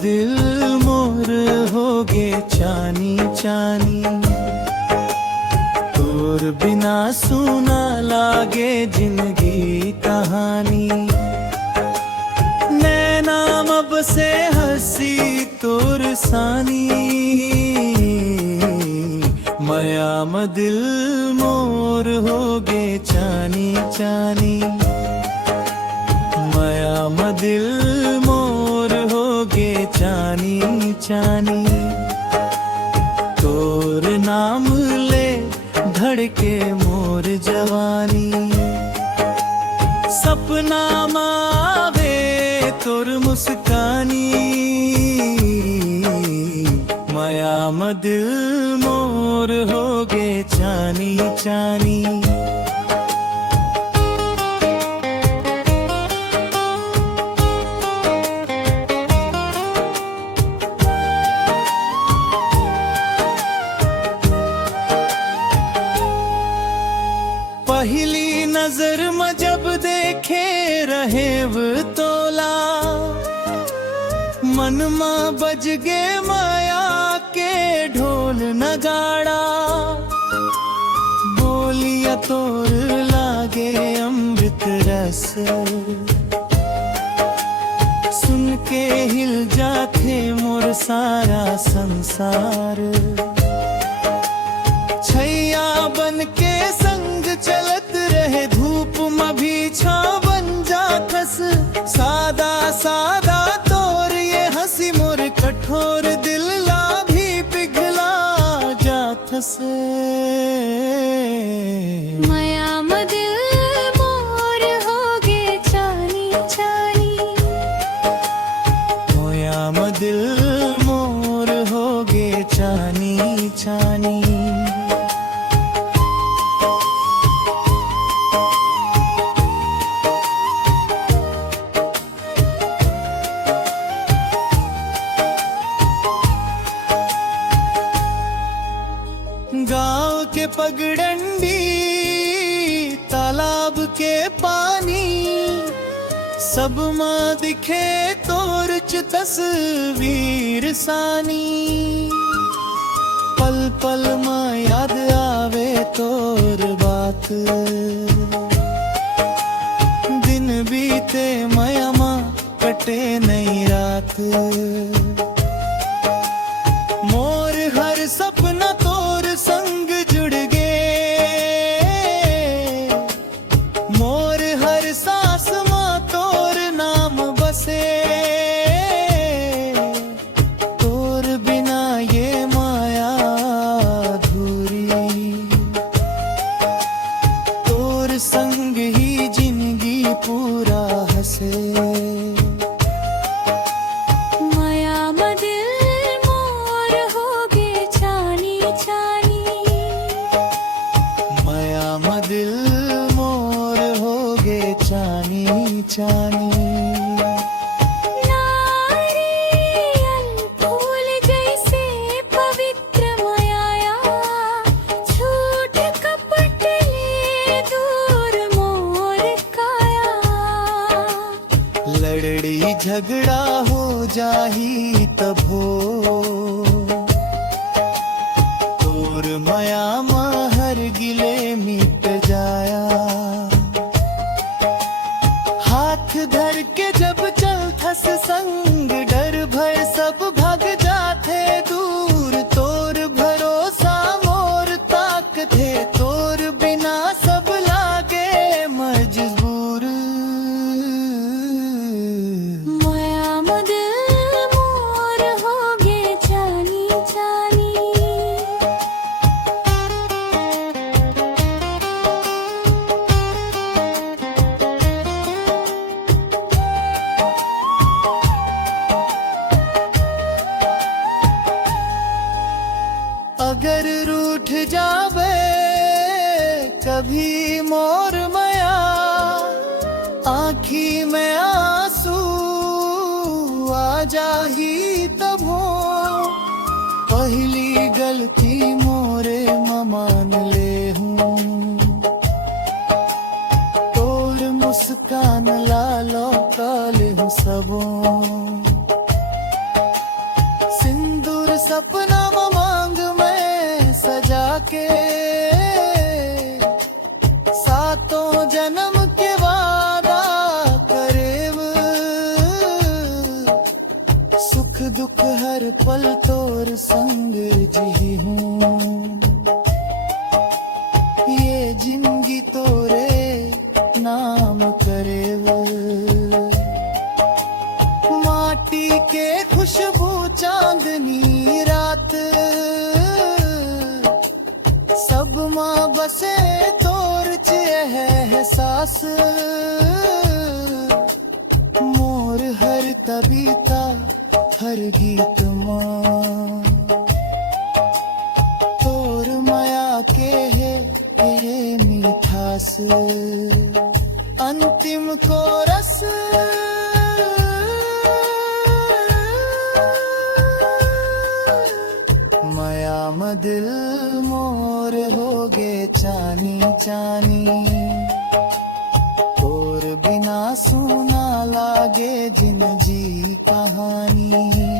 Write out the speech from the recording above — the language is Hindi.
दिल मोर होगे चानी चानी, तोर बिना सुना लागे जिंदगी कहानी। नैना अब से हंसी तोर सानी, मया दिल मोर होगे चानी चानी, मया दिल मोर होगे चानी चानी। तोर नाम ले धड़के मोर जवानी, सपना मावे तोर मुस्कानी, मया दिल मोर होगे चानी चानी। पहली नजर में जब देखे रहे वो तोला, मन में बज गे माया के ढोल नगाड़ा। बोलिया तोर लागे अमृत रस, सुन के हिल जाते मोर सारा संसार। छैया बन के संग चलत रहे धूप में भी छाव बन जाथस। सादा सादा तोर ये हंसी मोर कठोर दिल ला भी पिघला जाथस। मया दिल मोर होगे चानी चानी, मया दिल मोर होगे चानी चानी। गांव के पगडंडी तालाब के पानी, सब माँ दिखे तोर च तस्वीर सानी। पल पल माँ याद आवे तोर बात, दिन बीते माया माँ कटे नहीं रात। मोर हर सपना तोर संग जुड़ गे, मोर हर सांस मां तोर नाम बसे। तोर बिना ये माया अधूरी, तोर संग ही जिंदगी पूरा हंसे। दिल मोर होगे चानी चानी। नारियल फूल जैसे पवित्र माया, झूठ कपट ले दूर मोर काया। लड़ड़ी झगड़ा हो जाही तब हो, तोर माया हर गिले मिट जाया। हाथ धर के जब चलथस संग, डर भय सब भाग जाते दूर। तोर भरोसा मोर ताक थे, तोर बिना सब लागे मजबूर। मया दिल मोर होगे चानी चानी। अगर रूठ जावे कभी मोर माया, आँखी में आंसू आ जाही तब हो। पहली गलती मोरे मान ले हूँ, तोर मुस्कान लालो काल हूँ सबों। सुख दुख हर पल तोर संग जी हूँ, ये जिंदगी तोरे नाम करे वो। माटी के खुशबू चांदनी रात, सब माँ बसे तोर चे है सास। मोर हर कविता हर गीत माँ, तोर माया के है मिठास। अंतिम कोरस माया दिल मोर होगे चानी चानी, तोर बिना सुना लागे जिंदगी कहानी।